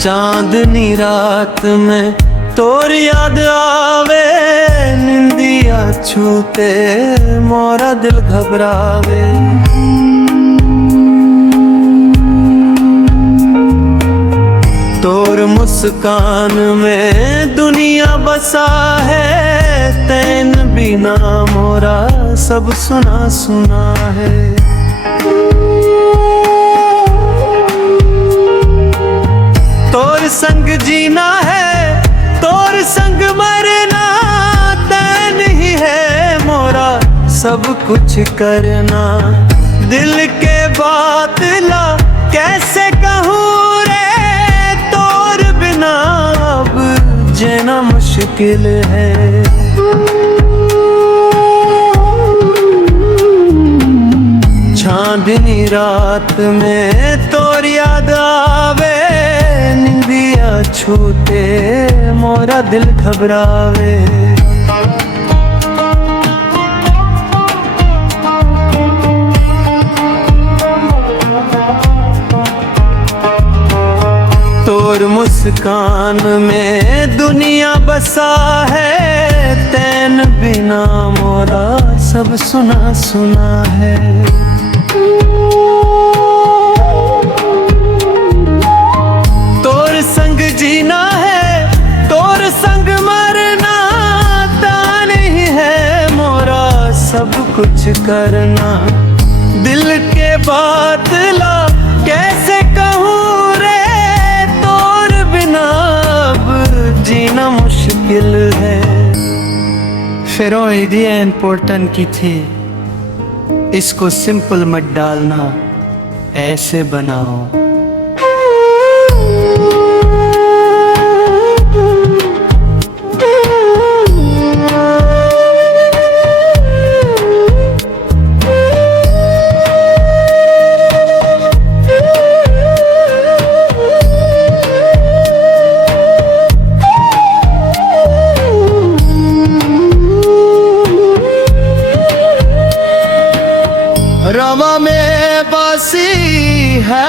चांदनी रात में तोर याद आवे, निंदिया छूते मोरा दिल घबरावे। तोर मुस्कान में दुनिया बसा है, तैन बिना मोरा सब सुना सुना है। तोर संग जीना है, तोर संग मरना, तैन ही है मोरा सब कुछ करना। दिल के बात ला कैसे कहूँ रे, तोर बिना अब जीना मुश्किल है। चांदनी रात में तोर याद आवे, निंदिया छूते मोरा दिल घबरावे। तोर मुस्कान में दुनिया बसा है, तैन बिना मोरा सब सुना सुना है। तोर संग जीना है, तोर संग मरना, तान ही है मोरा सब कुछ करना। दिल के बात ला कैसे कहूँ रे, तोर बिना अब जीना मुश्किल है। फिर आइडिया इम्पोर्टेंट की थी, इसको सिंपल मत डालना, ऐसे बनाओ। रवा में बासी है,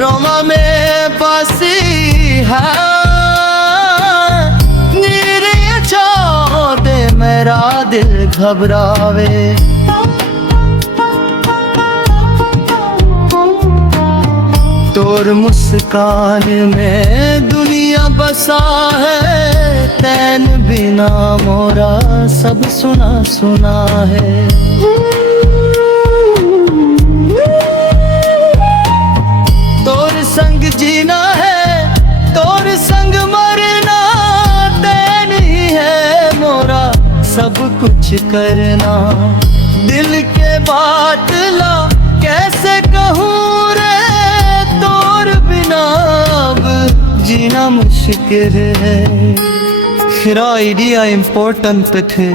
रवा में बासी है, नीरे छोड़े मेरा दिल घबरावे। तोर मुस्कान में दुनिया बसा है, तैन बिना मोरा सब सुना सुना है। तोर संग जीना है, तोर संग मरना, तैन ही है मोरा सब कुछ करना। दिल के बात ला कैसे कहूँ रे, तोर बिना अब जीना मुश्किल है। फिर आइडिया इम्पोर्टेंट पे थे,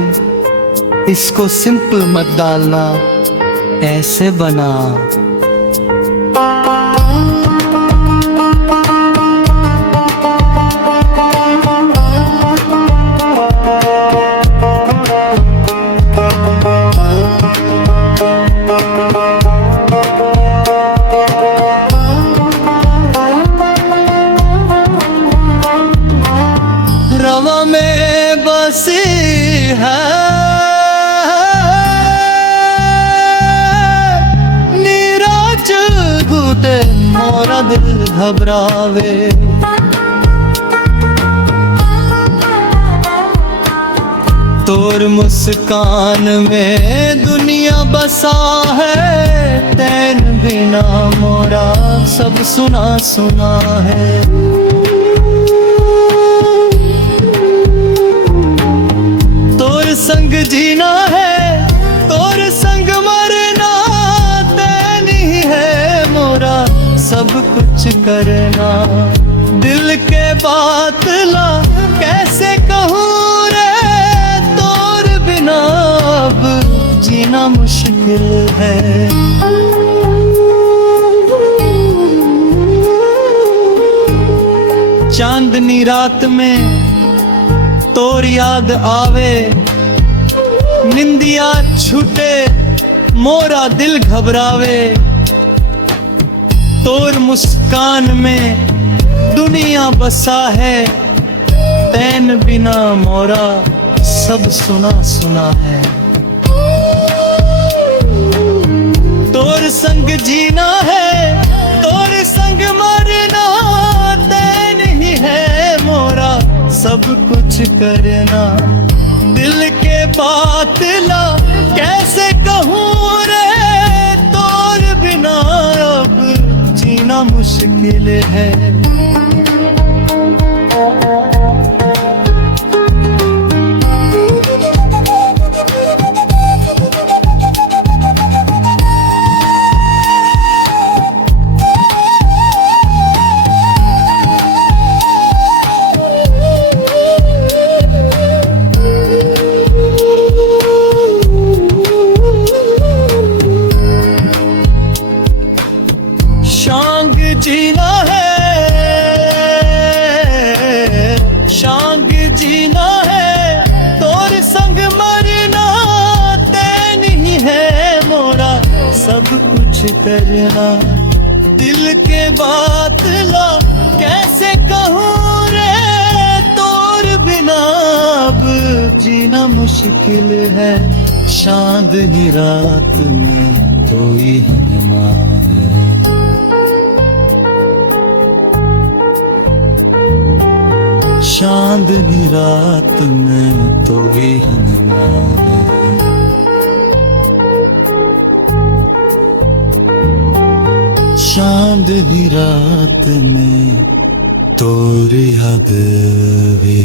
इसको सिंपल मत डालना, ऐसे बना। रवा में बसी है, नीरज घुटे मोरा दिल घबरावे। तोर मुस्कान में दुनिया बसा है, तैन बिना मोरा सब सुना सुना है। संग जीना है, तोर संग मरना, तैन ही है मोरा सब कुछ करना। दिल के बात ला कैसे कहूँ रे, तोर बिना अब जीना मुश्किल है। चांदनी रात में तोर याद आवे, निंदिया छूटे मोरा दिल घबरावे, तोर मुस्कान में दुनिया बसा है, तैन बिना मोरा सब सुना सुना है। तोर संग जीना है, तोर संग मरना, तैन ही है मोरा सब कुछ करना। दिल के बात ला कैसे कहूँ रे, तोर बिना अब जीना मुश्किल है। शांग जीना है, शांग जीना है, तोर संग मरना, तैन ही है मोरा सब कुछ करना। दिल के बात ला कैसे कहूँ रे, तोर बिना अब जीना मुश्किल है। चांदनी रात में कोई हनुमान है, चांदनी रात में तो भी हनुमान है। चांदनी रात में तोर याद वे